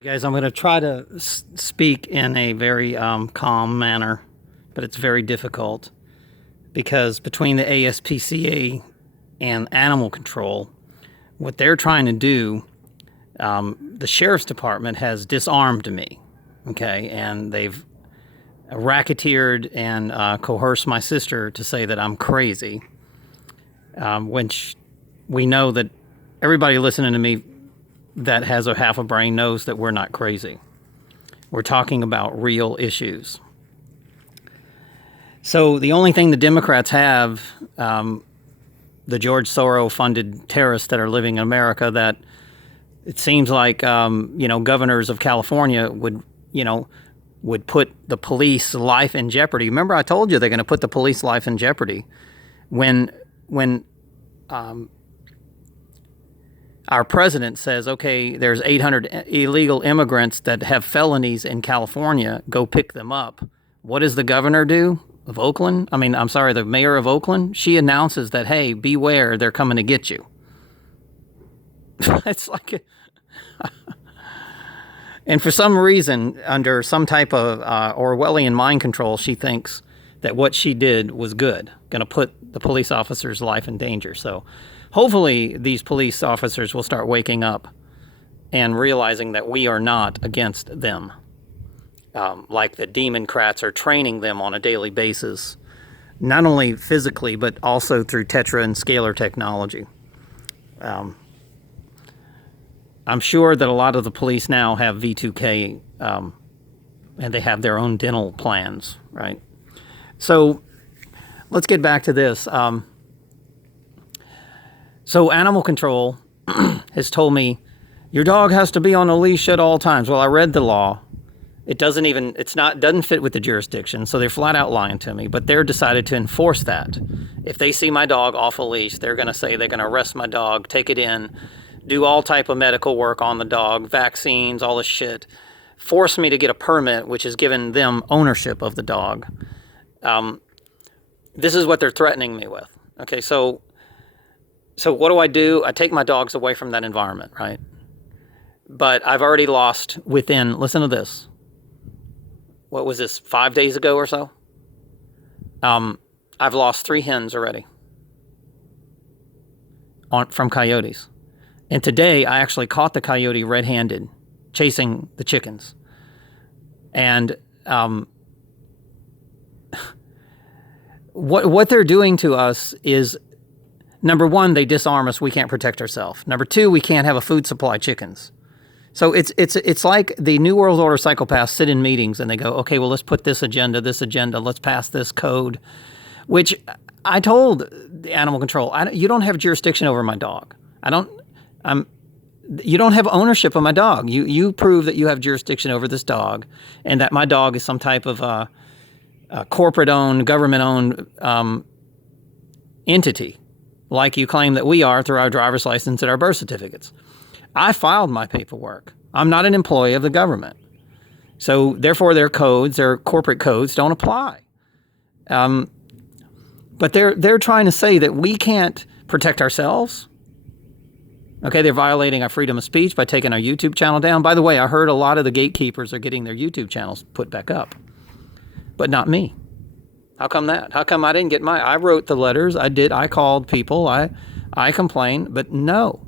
Guys, I'm going to try to speak in a very calm manner, but it's very difficult because between the ASPCA and animal control, what they're trying to do, the sheriff's department has disarmed me, okay, and they've racketeered and coerced my sister to say that I'm crazy, which we know that everybody listening to me that has a half a brain knows that we're not crazy. We're talking about real issues. So the only thing the Democrats have, the George Soros-funded terrorists that are living in America, that it seems like, governors of California would put the police life in jeopardy. Remember, I told you they're going to put the police life in jeopardy when our president says, okay, there's 800 illegal immigrants that have felonies in California, go pick them up. What does the governor do of Oakland? The mayor of Oakland? She announces that, hey, beware, they're coming to get you. It's like, and for some reason, under some type of Orwellian mind control, she thinks that what she did was good, going to put the police officer's life in danger. So hopefully these police officers will start waking up and realizing that we are not against them. Like the Democrats are training them on a daily basis, not only physically, but also through tetra and scalar technology. I'm sure that a lot of the police now have V2K, and they have their own dental plans, right? So let's get back to this. So animal control has told me your dog has to be on a leash at all times. Well, I read the law. It doesn't fit with the jurisdiction. So they're flat out lying to me, but they're decided to enforce that. If they see my dog off a leash, they're going to say they're going to arrest my dog, take it in, do all type of medical work on the dog, vaccines, all this shit, force me to get a permit, which has given them ownership of the dog. This is what they're threatening me with. Okay, so what do? I take my dogs away from that environment, right? But I've already lost listen to this. What was this, 5 days ago or so? I've lost 3 hens already from coyotes. And today I actually caught the coyote red-handed chasing the chickens. And what they're doing to us is, number one, they disarm us. We can't protect ourselves. Number two, we can't have a food supply chickens. So it's like the New World Order psychopaths sit in meetings and they go, okay, well, let's put this agenda, let's pass this code, which I told the animal control, you don't have jurisdiction over my dog. You don't have ownership of my dog. You prove that you have jurisdiction over this dog and that my dog is some type of corporate-owned, government-owned entity, like you claim that we are through our driver's license and our birth certificates. I filed my paperwork. I'm not an employee of the government. So therefore their corporate codes don't apply. But they're trying to say that we can't protect ourselves. Okay, they're violating our freedom of speech by taking our YouTube channel down. By the way, I heard a lot of the gatekeepers are getting their YouTube channels put back up, but not me. How come that? How come I didn't get I wrote the letters. I called people. I complained, but no.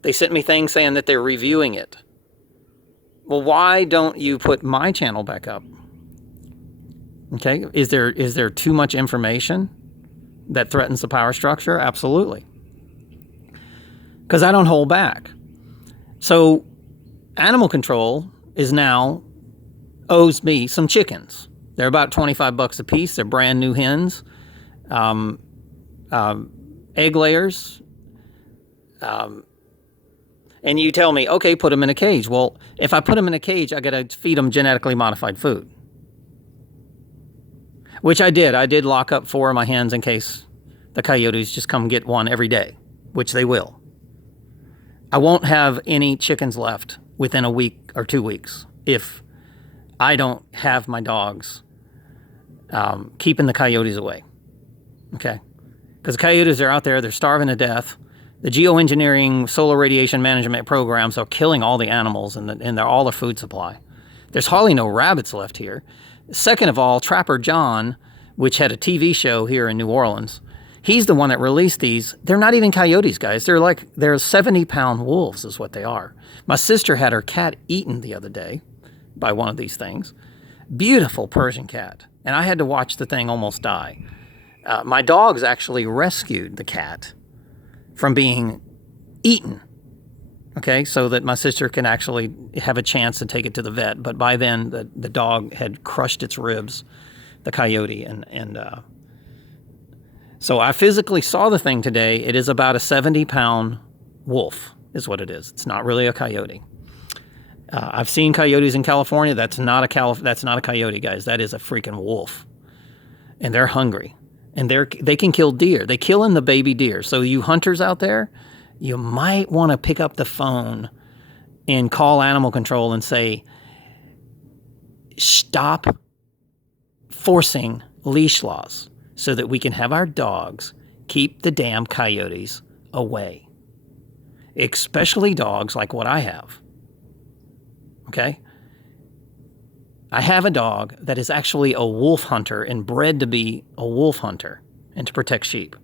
They sent me things saying that they're reviewing it. Well, why don't you put my channel back up? Okay, is there too much information that threatens the power structure? Absolutely. Because I don't hold back. So animal control owes me some chickens. They're about $25 a piece. They're brand new hens, egg layers. And you tell me, okay, put them in a cage. Well, if I put them in a cage, I got to feed them genetically modified food, which I did. I did lock up 4 of my hens in case the coyotes just come get one every day, which they will. I won't have any chickens left within a week or 2 weeks if I don't have my dogs keeping the coyotes away. Okay? Because the coyotes are out there, they're starving to death. The geoengineering solar radiation management programs are killing all the animals and all the food supply. There's hardly no rabbits left here. Second of all, Trapper John, which had a TV show here in New Orleans, he's the one that released these. They're not even coyotes, guys. They're 70-pound wolves is what they are. My sister had her cat eaten the other day by one of these things. Beautiful Persian cat. And I had to watch the thing almost die. My dogs actually rescued the cat from being eaten, okay, so that my sister can actually have a chance to take it to the vet. But by then, the dog had crushed its ribs, the coyote, and so I physically saw the thing today. It is about a 70-pound wolf is what it is. It's not really a coyote. I've seen coyotes in California. That's not a coyote, guys. That is a freaking wolf, and they're hungry. And they can kill deer. They kill in the baby deer. So you hunters out there, you might want to pick up the phone and call animal control and say, stop forcing leash laws so that we can have our dogs keep the damn coyotes away. Especially dogs like what I have. Okay? I have a dog that is actually a wolf hunter and bred to be a wolf hunter and to protect sheep.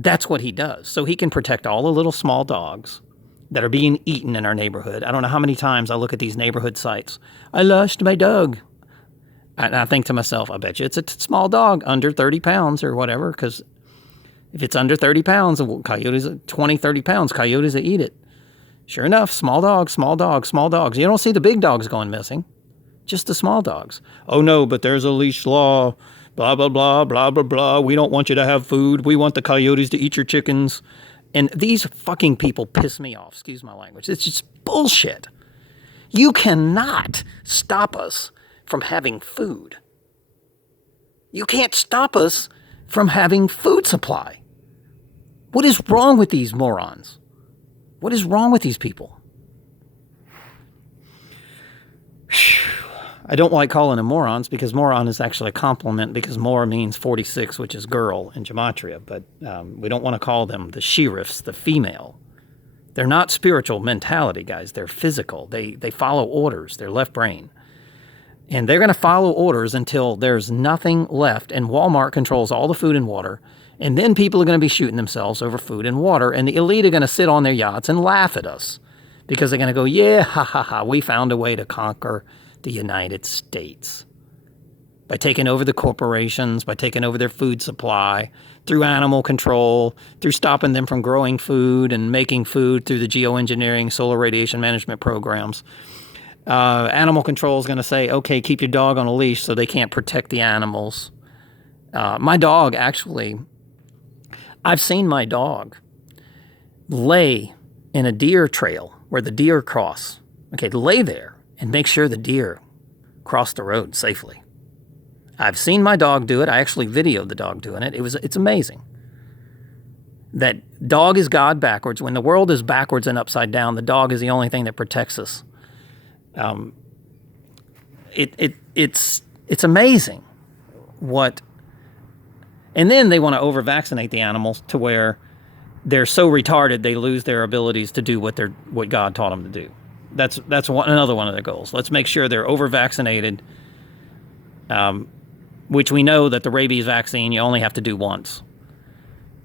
That's what he does. So he can protect all the little small dogs that are being eaten in our neighborhood. I don't know how many times I look at these neighborhood sites. I lost my dog. And I think to myself, I bet you it's a small dog, under 30 pounds or whatever, because if it's under 30 pounds, coyotes, 20, 30 pounds, coyotes will eat it. Sure enough, small dogs, small dogs, small dogs. You don't see the big dogs going missing. Just the small dogs. Oh no, but there's a leash law, blah, blah, blah, blah, blah, blah. We don't want you to have food. We want the coyotes to eat your chickens. And these fucking people piss me off. Excuse my language. It's just bullshit. You cannot stop us from having food. You can't stop us from having food supply. What is wrong with these morons? What is wrong with these people? I don't like calling them morons because moron is actually a compliment because mora means 46, which is girl in gematria. But we don't want to call them the sheriffs, the female. They're not spiritual mentality, guys. They're physical. They follow orders. They're left brain. And they're going to follow orders until there's nothing left. And Walmart controls all the food and water. And then people are going to be shooting themselves over food and water. And the elite are going to sit on their yachts and laugh at us because they're going to go, yeah, ha, ha, ha. We found a way to conquer the United States by taking over the corporations, by taking over their food supply, through animal control, through stopping them from growing food and making food through the geoengineering solar radiation management programs. Animal control is going to say, okay, keep your dog on a leash so they can't protect the animals. My dog, actually, I've seen my dog lay in a deer trail where the deer cross. Okay, lay there and make sure the deer cross the road safely. I've seen my dog do it. I actually videoed the dog doing it. It's amazing. That dog is God backwards. When the world is backwards and upside down, the dog is the only thing that protects us. It's amazing what. And then they want to over-vaccinate the animals to where they're so retarded they lose their abilities to do what God taught them to do. That's another one of their goals. Let's make sure they're over-vaccinated, which we know that the rabies vaccine you only have to do once.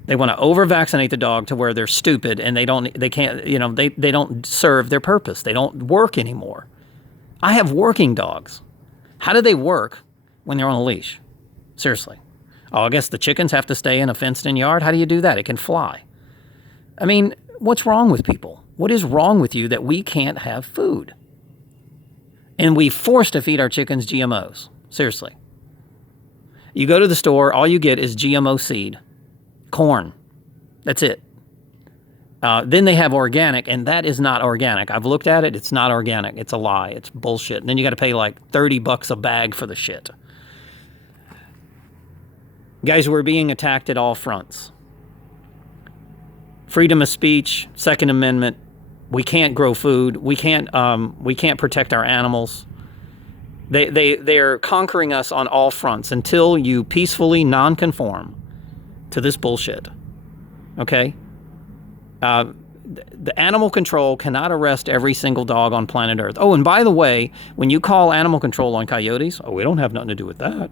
They want to over-vaccinate the dog to where they're stupid and they don't serve their purpose. They don't work anymore. I have working dogs. How do they work when they're on a leash? Seriously. Oh, I guess the chickens have to stay in a fenced-in yard? How do you do that? It can fly. I mean, what's wrong with people? What is wrong with you that we can't have food? And we force to feed our chickens GMOs. Seriously. You go to the store, all you get is GMO seed, corn. That's it. Then they have organic, and that is not organic. I've looked at it. It's not organic. It's a lie. It's bullshit. And then you got to pay like $30 a bag for the shit. Guys, we're being attacked at all fronts. Freedom of speech, Second Amendment. We can't grow food. We can't protect our animals. They're conquering us on all fronts until you peacefully non-conform to this bullshit. Okay? The animal control cannot arrest every single dog on planet Earth. Oh, and by the way, when you call animal control on coyotes, oh, we don't have nothing to do with that.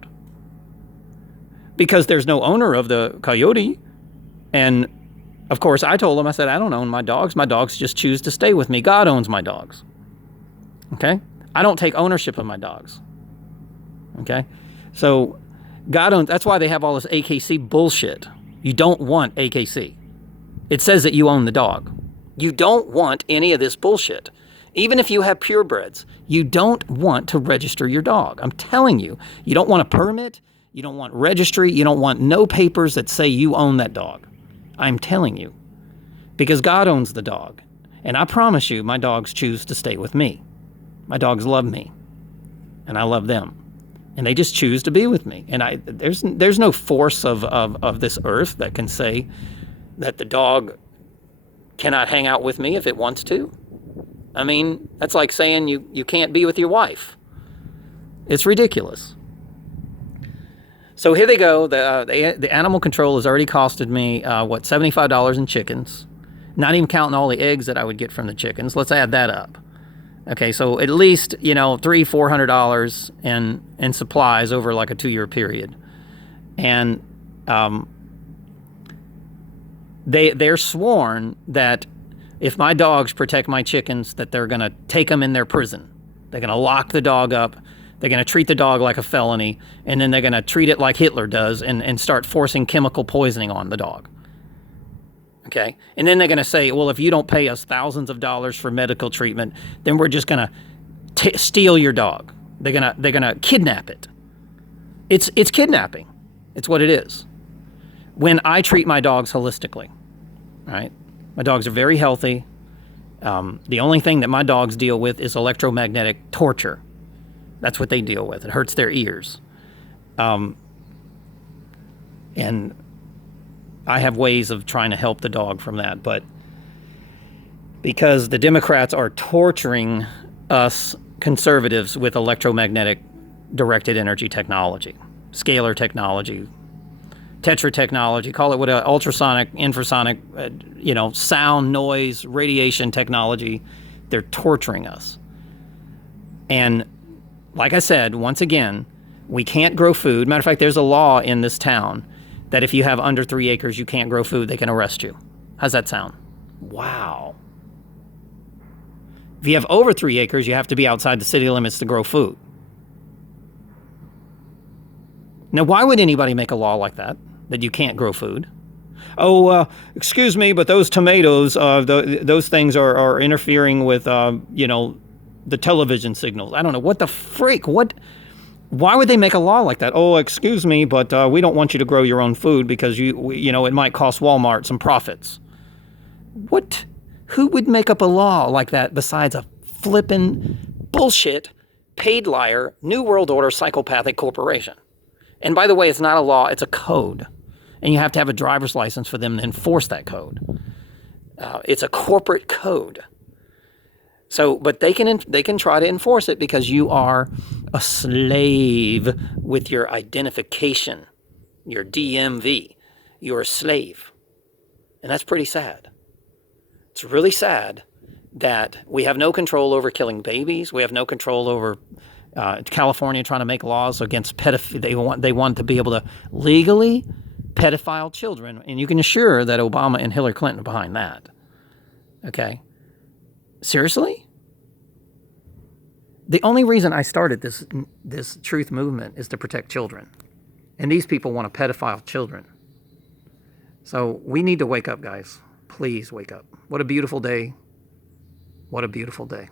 Because there's no owner of the coyote. And, of course, I told them, I said, I don't own my dogs. My dogs just choose to stay with me. God owns my dogs. Okay? I don't take ownership of my dogs. Okay? So, God owns, that's why they have all this AKC bullshit. You don't want AKC. It says that you own the dog. You don't want any of this bullshit. Even if you have purebreds, you don't want to register your dog. I'm telling you, you don't want a permit, you don't want registry, you don't want no papers that say you own that dog. I'm telling you. Because God owns the dog. And I promise you, my dogs choose to stay with me. My dogs love me. And I love them. And they just choose to be with me. And there's no force of this earth that can say that the dog cannot hang out with me if it wants to. I mean, that's like saying you can't be with your wife. It's ridiculous. So here they go. The animal control has already costed me, $75 in chickens. Not even counting all the eggs that I would get from the chickens. Let's add that up. Okay, so at least, $300-400 in supplies over like a 2-year period. And they're sworn that if my dogs protect my chickens, that they're going to take them in their prison. They're going to lock the dog up. They're going to treat the dog like a felony. And then they're going to treat it like Hitler does and start forcing chemical poisoning on the dog. Okay? And then they're going to say, well, if you don't pay us thousands of dollars for medical treatment, then we're just going to steal your dog. They're going to kidnap it. It's kidnapping. It's what it is. When I treat my dogs holistically, right? My dogs are very healthy. The only thing that my dogs deal with is electromagnetic torture. That's what they deal with. It hurts their ears. And I have ways of trying to help the dog from that. But because the Democrats are torturing us conservatives with electromagnetic directed energy technology, scalar technology, tetra technology, call it what, ultrasonic, infrasonic, sound, noise, radiation technology. They're torturing us. And like I said, once again, we can't grow food. Matter of fact, there's a law in this town that if you have under 3 acres, you can't grow food. They can arrest you. How's that sound? Wow. If you have over 3 acres, you have to be outside the city limits to grow food. Now, why would anybody make a law like that you can't grow food? Oh, excuse me, but those tomatoes, those things are interfering with, the television signals. I don't know. What the freak? Why would they make a law like that? Oh, excuse me, but we don't want you to grow your own food because it might cost Walmart some profits. What? Who would make up a law like that besides a flippin' bullshit, paid liar, New World Order psychopathic corporation? And by the way, it's not a law, it's a code. And you have to have a driver's license for them to enforce that code. It's a corporate code. So, but they can try to enforce it because you are a slave with your identification, your DMV. You're a slave. And that's pretty sad. It's really sad that we have no control over killing babies. We have no control over California trying to make laws against pedophilia. They want to be able to legally pedophile children. And you can assure that Obama and Hillary Clinton are behind that. Okay? Seriously? The only reason I started this truth movement is to protect children. And these people want to pedophile children. So we need to wake up, guys. Please wake up. What a beautiful day. What a beautiful day.